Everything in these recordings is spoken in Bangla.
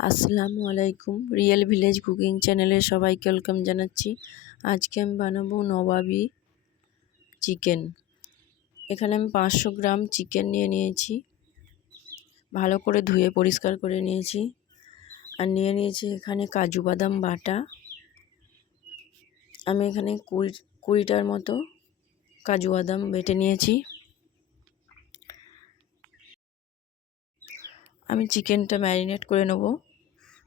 আসসালামু আলাইকুম। রিয়েল ভিলেজ কুকিং চ্যানেলে সবাইকে ওয়েলকাম জানাচ্ছি। আজকে আমি বানাবো নবাবি চিকেন। এখানে আমি পাঁচশো গ্রাম চিকেন নিয়ে নিয়েছি। ভালো করে ধুয়ে পরিষ্কার করে নিয়েছি। আর নিয়ে নিয়েছি এখানে কাজু বাদাম বাটা। আমি এখানে কুড়ি, কুড়িটার মতো কাজু বাদাম বেটে নিয়েছি। আমি চিকেনটা ম্যারিনেট করে নেব।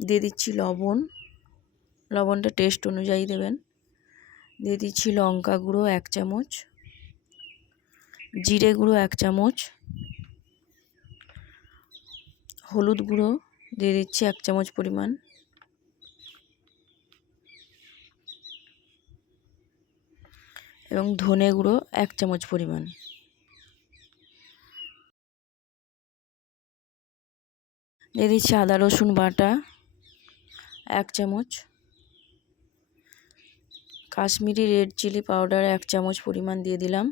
দিয়ে দিচ্ছি লবণ। লবণটা টেস্ট অনুযায়ী দেবেন। দিয়ে দিচ্ছি লঙ্কা গুঁড়ো এক চামচ। জিরে গুঁড়ো এক চামচ। হলুদ গুঁড়ো দিয়ে দিচ্ছি এক চামচ পরিমাণ। এবং ধনে গুঁড়ো এক চামচ পরিমাণ। দিয়ে দিচ্ছি আদা রসুন বাটা। এক চামচ। কাশ্মীরি রেড চিলি পাউডার এক চামচ পরিমাণ দিয়ে দিলাম।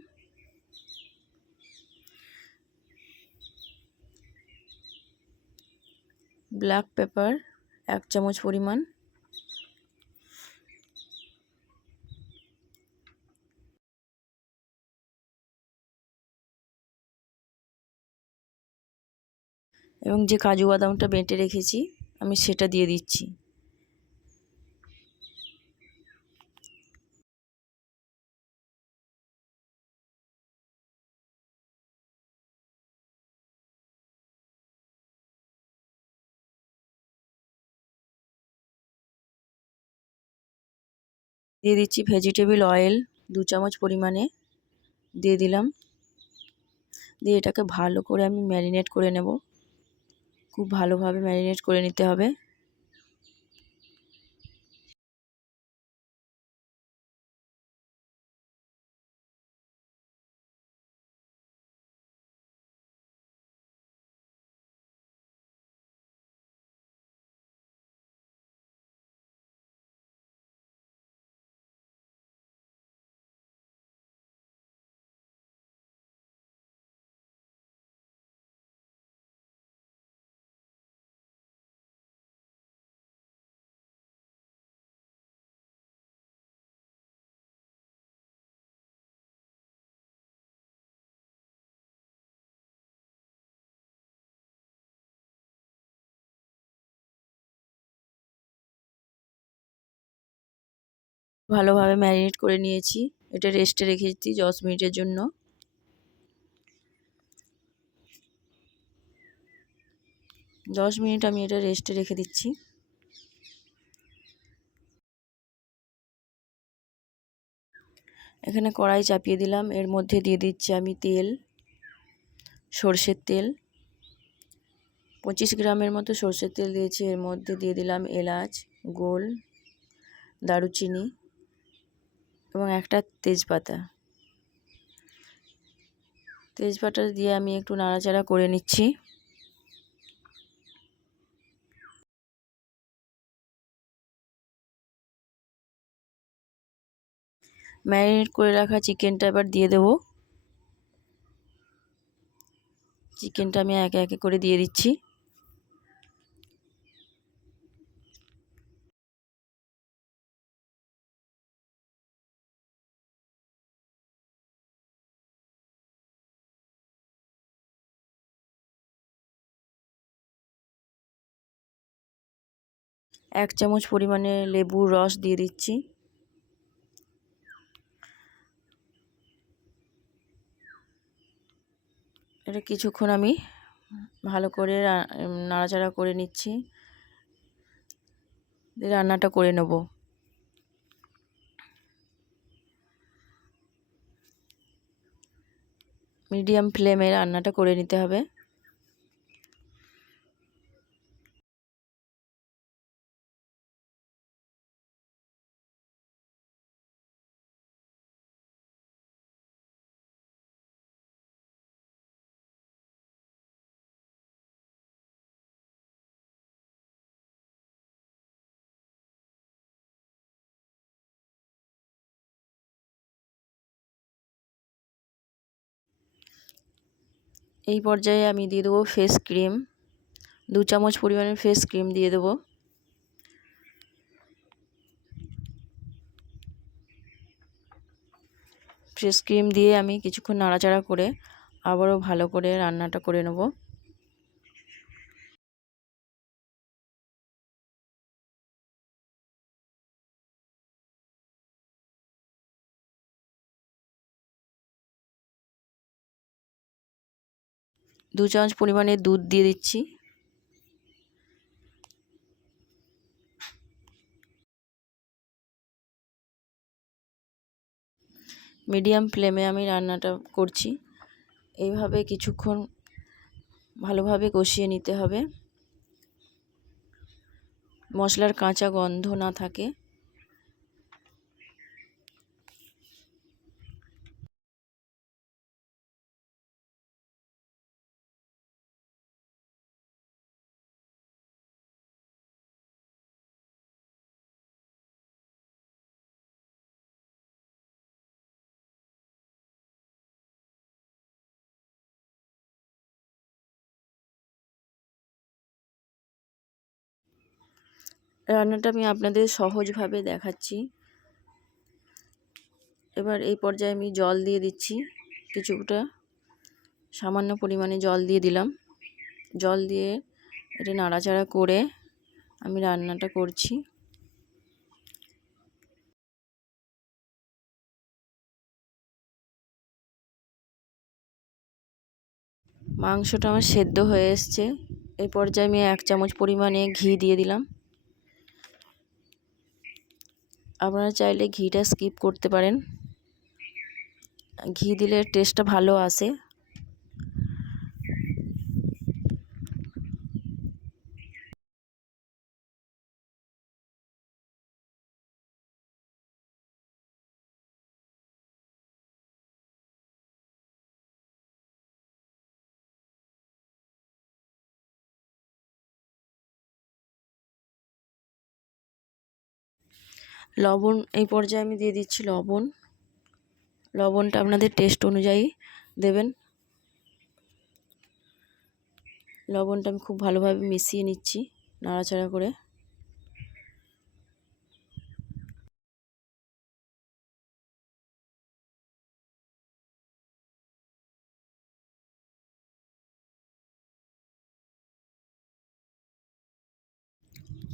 ব্ল্যাক পেপার এক চামচ পরিমাণ। এবং যে কাজু বাদামটা বেটে রেখেছি, আমি সেটা দিয়ে দিচ্ছি। দিয়ে দিচ্ছি ভেজিটেবিল অয়েল দু চামচ পরিমাণে দিয়ে দিলাম। দিয়ে এটাকে ভালো করে আমি ম্যারিনেট করে নেব। খুব ভালোভাবে ম্যারিনেট করে নিতে হবে। ভালোভাবে ম্যারিনেট করে নিয়েছি। এটা রেস্টে রেখেছি দশ মিনিটের জন্য। দশ মিনিট আমি এটা রেস্টে রেখে দিচ্ছি। এখানে কড়াই চাপিয়ে দিলাম। এর মধ্যে দিয়ে দিচ্ছি আমি তেল, সর্ষের তেল। পঁচিশ গ্রামের মতো সর্ষের তেল দিয়েছি। এর মধ্যে দিয়ে দিলাম এলাচ, গোল, দারুচিনি। এবং একটা তেজপাতা। তেজপাতা দিয়ে আমি একটু নাড়াচাড়া করে নিচ্ছি। ম্যারিনেট করে রাখা চিকেনটা এবার দিয়ে দেব। চিকেনটা আমি একে একে করে দিয়ে দিচ্ছি। এক চামচ পরিমাণে লেবুর রস দিয়ে দিচ্ছি। এটা কিছুক্ষণ আমি ভালো করে নাড়াচাড়া করে নিচ্ছি। রান্নাটা করে নেব। মিডিয়াম ফ্লেমে রান্নাটা করে নিতে হবে। এই পর্যায়ে আমি দিয়ে দেবো ফেস ক্রিম দু চামচ পরিমাণের ফেস ক্রিম দিয়ে দেবো। ফেস ক্রিম দিয়ে আমি কিছুক্ষণ নাড়াচাড়া করে আবারও ভালো করে রান্নাটা করে নেব। দু চামচ পরিমাণে দুধ দিয়ে দিচ্ছি। মিডিয়াম ফ্লেমে আমি রান্নাটা করছি। এইভাবে কিছুক্ষণ ভালোভাবে কষিয়ে নিতে হবে। মশলার কাঁচা গন্ধ না থাকে। রান্নাটা আমি আপনাদের সহজভাবে দেখাচ্ছি। এবার এই পর্যায়ে আমি জল দিয়ে দিচ্ছি কিছুটা। সামান্য পরিমাণে জল দিয়ে দিলাম। জল দিয়ে এটা নাড়াচাড়া করে আমি রান্নাটা করছি। মাংসটা আমার সেদ্ধ হয়ে এসছে। এই পর্যায়ে আমি এক চামচ পরিমাণে ঘি দিয়ে দিলাম। আপনারা চাইলে ঘিটা স্কিপ করতে পারেন। ঘি দিলে টেস্টটা ভালো আসে। লবণ, এই পর্যায়ে আমি দিয়ে দিচ্ছি লবণ। লবণটা আপনাদের টেস্ট অনুযায়ী দেবেন। লবণটা আমি খুব ভালোভাবে মিশিয়ে নিচ্ছি নাড়াচাড়া করে।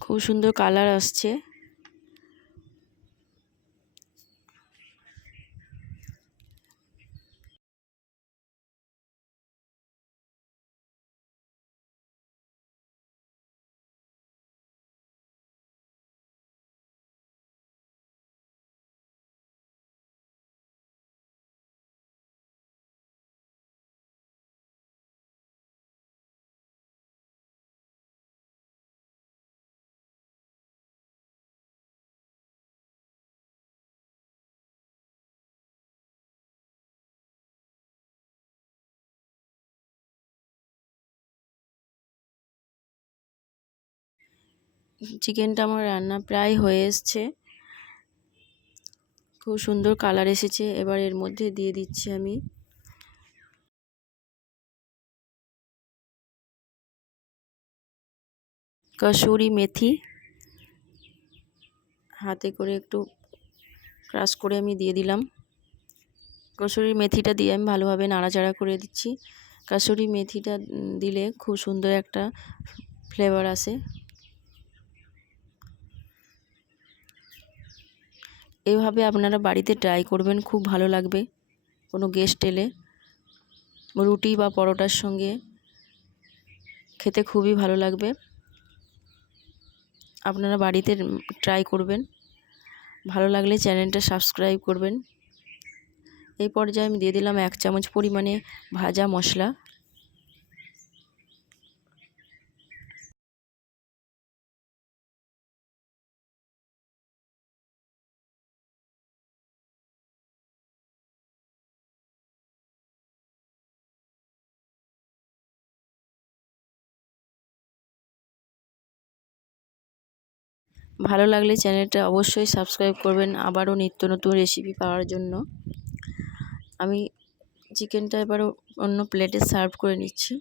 খুব সুন্দর কালার আসছে। চিকেনটা আমার রান্না প্রায় হয়ে এসছে। খুব সুন্দর কালার এসেছে। এবার এর মধ্যে দিয়ে দিচ্ছি আমি কসুরি মেথি। হাতে করে একটু ক্রাশ করে আমি দিয়ে দিলাম। কসুরি মেথিটা দিয়ে আমি ভালোভাবে নাড়াচাড়া করে দিচ্ছি। কাসুরি মেথিটা দিলে খুব সুন্দর একটা ফ্লেভার আসে। এভাবে আপনারা বাড়িতে ট্রাই করবেন, খুব ভালো লাগবে। কোনো গেস্ট এলে। রুটি বা পরোটার সঙ্গে খেতে খুবই ভালো লাগবে। আপনারা বাড়িতে ট্রাই করবেন। ভালো লাগলে চ্যানেলটা সাবস্ক্রাইব করবেন। এই পর্যায়ে আমি দিয়ে দিলাম এক চামচ পরিমাণে ভাজা মশলা। ভালো লাগলে চ্যানেলটা অবশ্যই সাবস্ক্রাইব করবেন আবারও নিত্য নতুন রেসিপি পাওয়ার জন্য। আমি চিকেনটা এবারও অন্য প্লেটে সার্ভ করে নিচ্ছি।